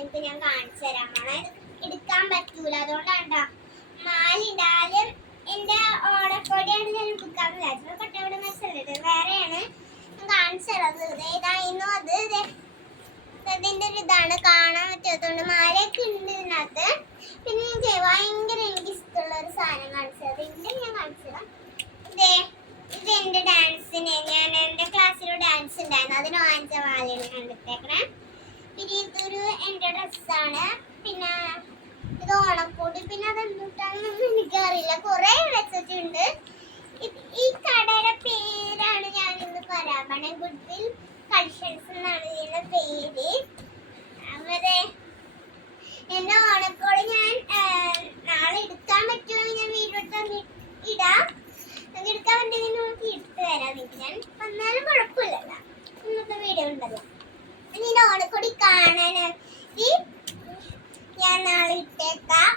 നിങ്ങൾക്ക് ഞാൻ കാണിച്ചു തരാം. എടുക്കാൻ പറ്റൂല, അതുകൊണ്ടാണ്ടാ മാലിടാലും എന്റെ ഓണക്കോടിയാണ് ഞാൻ എടുക്കാൻ വിചാരിച്ചത്. കൊട്ടയോട് മെസ്സല്ലേ വേറെയാണ് ഞാൻ കാണിച്ചു തരാം. ഏതായിരുന്നു അത്? അതിന്റെ ഒരു ഇതാണ് കാണാൻ പറ്റാത്തതുകൊണ്ട് മാലയൊക്കെ ഉണ്ട് ഇതിനകത്ത്. പിന്നെ ഞാൻ ഭയങ്കര എനിക്ക് ഇഷ്ടമുള്ള ഒരു സാധനം കാണിച്ചത് ഇതിന്റെ ഞാൻ കാണിച്ചതാ. ഇത് എന്റെ ഡാൻസിന് ഞാൻ എന്റെ ക്ലാസ്സിൽ ഡാൻസ് ഉണ്ടായിരുന്നു, അതിന് വാങ്ങിച്ച മാലയാണ് കണ്ടെത്തേക്കണേ. പിന്നെ ഇതൊരു എന്റെ ഡ്രസ്സാണ്. പിന്നെ ഇത് ഓണക്കോടി. പിന്നെ അതെന്താണെന്നൊന്നും എനിക്കറിയില്ല, കുറെ വെച്ചിട്ടുണ്ട്. ഈ കടയുടെ പേരാണ് ഞാൻ ഇന്ന് പറയാൻ പോണേ. ഗുഡ്വിൽ കളക്ഷൻസ് എന്നാണ് ഇതിന്റെ പേര്. അവരെ എന്റെ ഓണക്കോടി ഞാൻ നാളെ എടുക്കാൻ പറ്റുമെങ്കിൽ ഞാൻ വീഡിയോ ഇടാം. എടുക്കാൻ പറ്റുമെങ്കിൽ നമുക്ക് ഇട്ട് തരാം. ഞാൻ വന്നാലും കുഴപ്പമില്ലല്ലോ, ഇന്നത്തെ വീഡിയോ ഉണ്ടല്ലോ. ഇനി ഓണക്കോടി കാണാൻ ഞാൻ നാളെ ഇട്ടേക്കാം.